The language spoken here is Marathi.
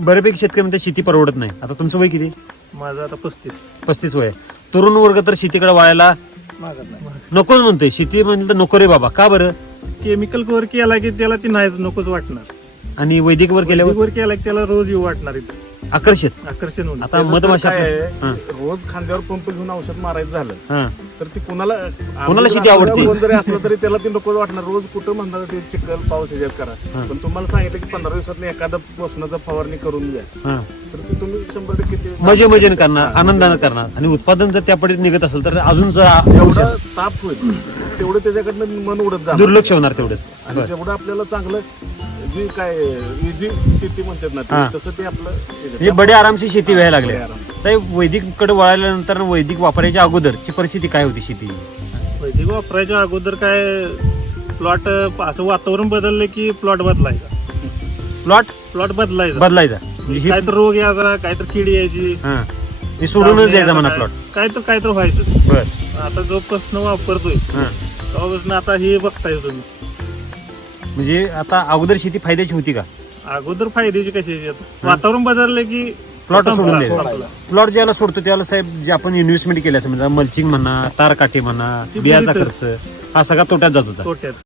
बऱ्यापैकी शेतकरी म्हणते शेती परवडत नाही. आता तुमचं वय किती? माझं आता पस्तीस. पस्तीस वय आहे. तरुण वर्ग तर शेतीकडे वळायला मागत नाही. नकोच म्हणतोय. शेती म्हणलं तर नको रे बाबा. का बरं? केमिकल वर केला की त्याला ती नाहीच नकोच वाटणार. आणि वैदिक वर केल्यावर? वर केला की त्याला रोज येऊ वाटणार इथं. आकर्षित. आकर्षण होणार आता मधमाशा रोज खांद्यावर पंप घेऊन औषध मारायचं झालं. हा. तर ती कुणाला कुणाला शेती आवडते? कोण जरी असलं तरी त्याला ती नको वाटणार रोज कुठं म्हणणार ते चिखल पाऊस ह्याच्यात करा हा. पण तुम्हाला सांगितलं की पंधरा दिवसात एखादा पोषणाचा फवारणी करून घ्या हा तर ती तुम्ही शंभर टक्के ते- मजे मजेने करणार आनंदानं करणार आणि उत्पादन जर त्या पद्धतीत निघत असेल तर अजून जर एवढा औषध ताप होईल तेवढं त्याच्याकडनं मन उडत जाणार दुर्लक्ष होणार तेवढंच आणि बरं. जेवढं आपल्याला चांगलं जी काय इजी शेती म्हणतात ना हा. ते, तसं ते आपलं म्हणजे बडे आरामची शेती व्हायला लागली. साहेब वैदिककडे वळाल्यानंतर वैदिक वापरायच्या अगोदरची परिस्थिती काय होती शेती? वैदिक वापरायच्या अगोदर काय प्लॉट असं वातावरण बदललं की प्लॉट बदलायचा. प्लॉट प्लॉट बदलायचा. बदलायचा. म्हणजे हे- रोग यायचा काय तर किडी यायची. हा. हे सोडूनच द्यायचा म्हणा प्लॉट काय तर काय तर व्हायचं. बर. आता जो प्रश्न वापरतोय हा. तेव्हापासून आता हे बघताय तुम्ही. म्हणजे आता अगोदर शेती फायद्याची होती का? अगोदर फायद्याची कशी वातावरण बदललं की प्लॉट सोडून द्यायचा. प्लॉट ज्याला सोडतो त्याला साहेब जे आपण इन्व्हेस्टमेंट केली असं म्हणजे मल्चिंग म्हणा तार काटे म्हणा बियाचा. खर्च हा सगळा तोट्यात जात होता तोट्यात